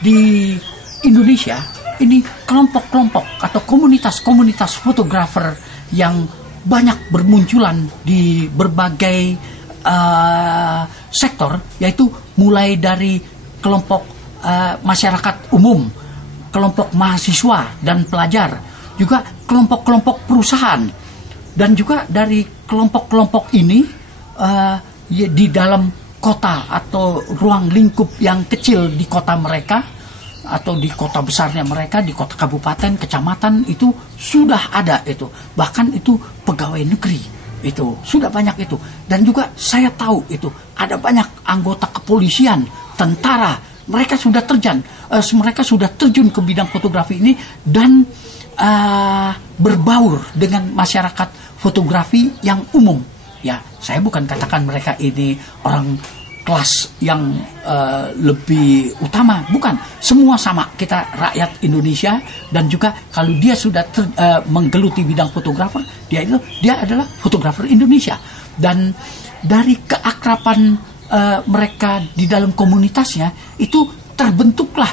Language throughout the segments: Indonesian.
di Indonesia ini kelompok-kelompok atau komunitas-komunitas fotografer yang banyak bermunculan di berbagai sektor, yaitu mulai dari kelompok masyarakat umum, kelompok mahasiswa dan pelajar, juga kelompok-kelompok perusahaan, dan juga dari kelompok-kelompok ini di dalam kota atau ruang lingkup yang kecil di kota mereka atau di kota besarnya mereka, di kota kabupaten, kecamatan, itu sudah ada itu. Bahkan itu pegawai negeri itu sudah banyak itu. Dan juga saya tahu itu ada banyak anggota kepolisian, tentara, mereka sudah terjun ke bidang fotografi ini dan berbaur dengan masyarakat fotografi yang umum. Ya, saya bukan katakan mereka ini orang kelas yang lebih utama, bukan. Semua sama, kita rakyat Indonesia, dan juga kalau dia sudah menggeluti bidang fotografer, dia adalah fotografer Indonesia. Dan dari keakraban mereka di dalam komunitasnya itu terbentuklah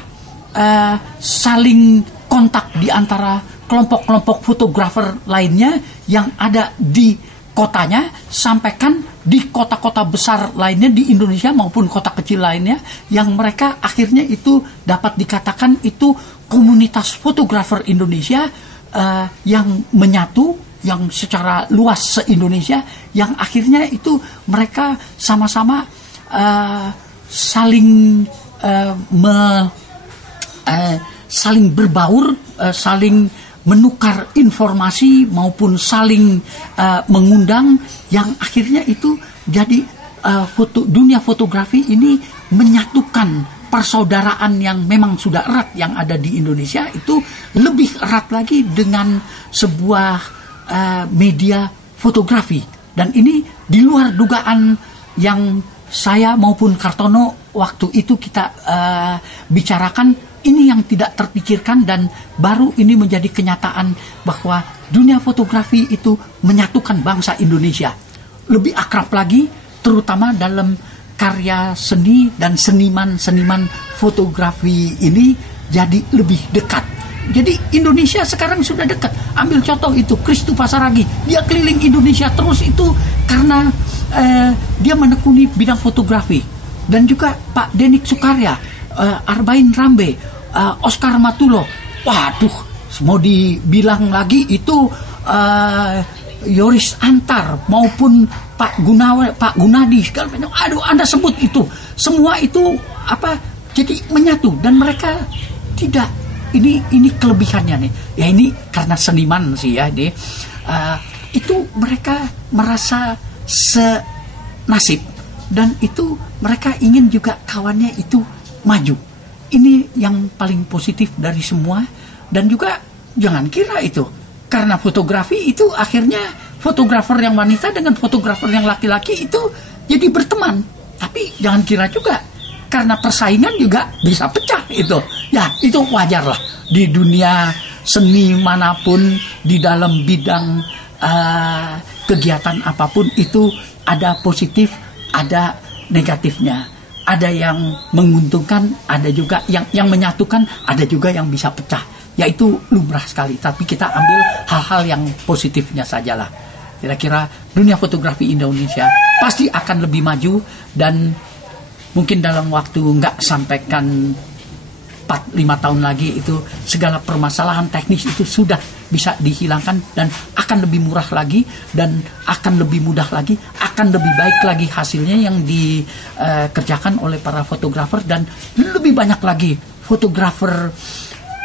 saling kontak di antara kelompok-kelompok fotografer lainnya yang ada di kotanya, sampaikan di kota-kota besar lainnya di Indonesia maupun kota kecil lainnya, yang mereka akhirnya itu dapat dikatakan itu komunitas fotografer Indonesia yang menyatu, yang secara luas se-Indonesia, yang akhirnya itu mereka sama-sama saling berbaur, saling menukar informasi maupun saling mengundang, yang akhirnya itu jadi dunia fotografi ini menyatukan persaudaraan yang memang sudah erat yang ada di Indonesia itu lebih erat lagi dengan sebuah media fotografi. Dan ini di luar dugaan yang saya maupun Kartono waktu itu kita bicarakan. Ini yang tidak terpikirkan, dan baru ini menjadi kenyataan bahwa dunia fotografi itu menyatukan bangsa Indonesia. Lebih akrab lagi, terutama dalam karya seni dan seniman-seniman fotografi ini jadi lebih dekat. Jadi Indonesia sekarang sudah dekat. Ambil contoh itu Christo Pasaragi, dia keliling Indonesia terus itu karena dia menekuni bidang fotografi. Dan juga Pak Denik Sukarya, Arbain Rambe, Oscar Matulo, waduh, mau dibilang lagi itu Yoris Antar maupun Pak Gunadi, segala macam. Aduh, Anda sebut itu, semua itu jadi menyatu, dan mereka tidak. Ini kelebihannya nih. Ya ini karena seniman sih ya, ini itu mereka merasa senasib, dan itu mereka ingin juga kawannya itu maju. Ini yang paling positif dari semua. Dan juga jangan kira itu karena fotografi itu akhirnya fotografer yang wanita dengan fotografer yang laki-laki itu jadi berteman. Tapi jangan kira juga karena persaingan juga bisa pecah itu. Ya, itu wajar lah di dunia seni manapun, di dalam bidang kegiatan apapun itu ada positif, ada negatifnya. Ada yang menguntungkan, ada juga yang menyatukan, ada juga yang bisa pecah. Yaitu lumrah sekali. Tapi kita ambil hal-hal yang positifnya sajalah. Kira-kira dunia fotografi Indonesia pasti akan lebih maju, dan mungkin dalam waktu nggak sampaikan 4-5 tahun lagi itu segala permasalahan teknis itu sudah bisa dihilangkan, dan akan lebih murah lagi, dan akan lebih mudah lagi, akan lebih baik lagi hasilnya yang dikerjakan oleh para fotografer, dan lebih banyak lagi fotografer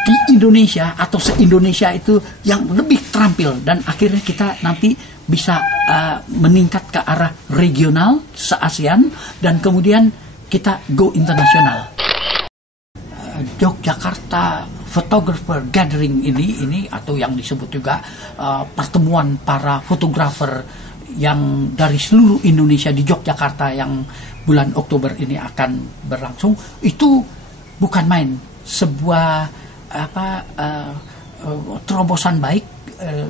di Indonesia atau se-Indonesia itu yang lebih terampil, dan akhirnya kita nanti bisa meningkat ke arah regional se-ASEAN, dan kemudian kita go internasional. Yogyakarta Photographer Gathering ini atau yang disebut juga pertemuan para fotografer yang dari seluruh Indonesia di Yogyakarta yang bulan Oktober ini akan berlangsung, itu bukan main. Sebuah terobosan baik,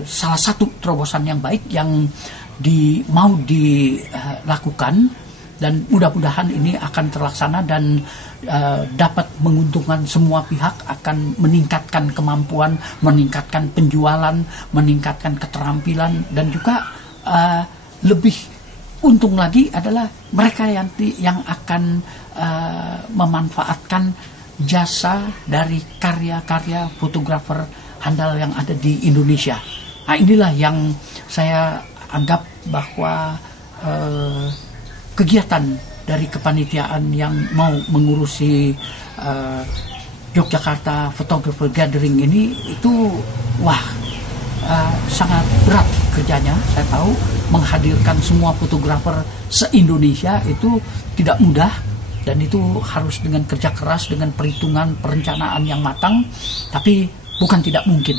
salah satu terobosan yang baik yang mau dilakukan, dan mudah-mudahan ini akan terlaksana dan dapat menguntungkan semua pihak, akan meningkatkan kemampuan, meningkatkan penjualan, meningkatkan keterampilan, dan juga lebih untung lagi adalah mereka yang akan memanfaatkan jasa dari karya-karya fotografer handal yang ada di Indonesia. Nah, inilah yang saya anggap bahwa kegiatan dari kepanitiaan yang mau mengurusi Yogyakarta Photographer Gathering ini itu sangat berat kerjanya. Saya tahu menghadirkan semua fotografer se-Indonesia itu tidak mudah, dan itu harus dengan kerja keras, dengan perhitungan, perencanaan yang matang, tapi bukan tidak mungkin.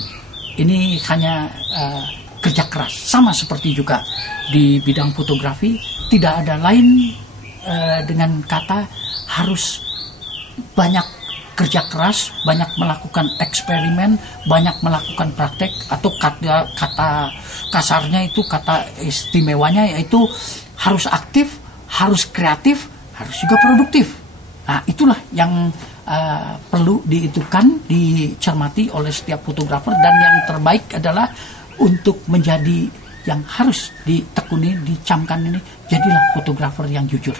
Ini hanya kerja keras. Sama seperti juga di bidang fotografi, tidak ada lain dengan kata harus banyak kerja keras, banyak melakukan eksperimen, banyak melakukan praktek, atau kata kasarnya itu, kata istimewanya yaitu harus aktif, harus kreatif, harus juga produktif. Nah, itulah yang perlu diitukan, dicermati oleh setiap fotografer, dan yang terbaik adalah untuk menjadi yang harus ditekuni, dicamkan ini, jadilah fotografer yang jujur.